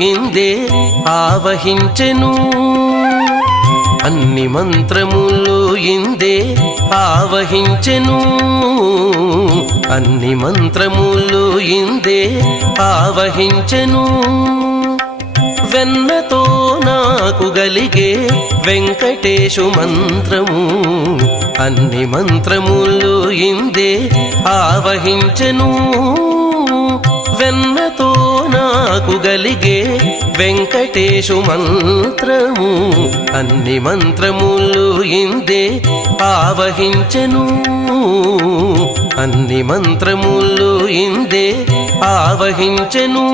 ఇందే ఆవహించెను అన్ని మంత్రములు ఇందే ఆవహించెను అన్ని మంత్రములు ఇందే ఆవహించెను వెన్నతో నాకు గలిగే వెంకటేశు మంత్రము అన్ని మంత్రములు ఇందే ఆవహించెను వెన్నతో నాకు గలిగే వెంకటేశు మంత్రము అన్ని మంత్రములు ఇందే ఆవహించెను అన్ని మంత్రములు ఇందే ఆవహించెను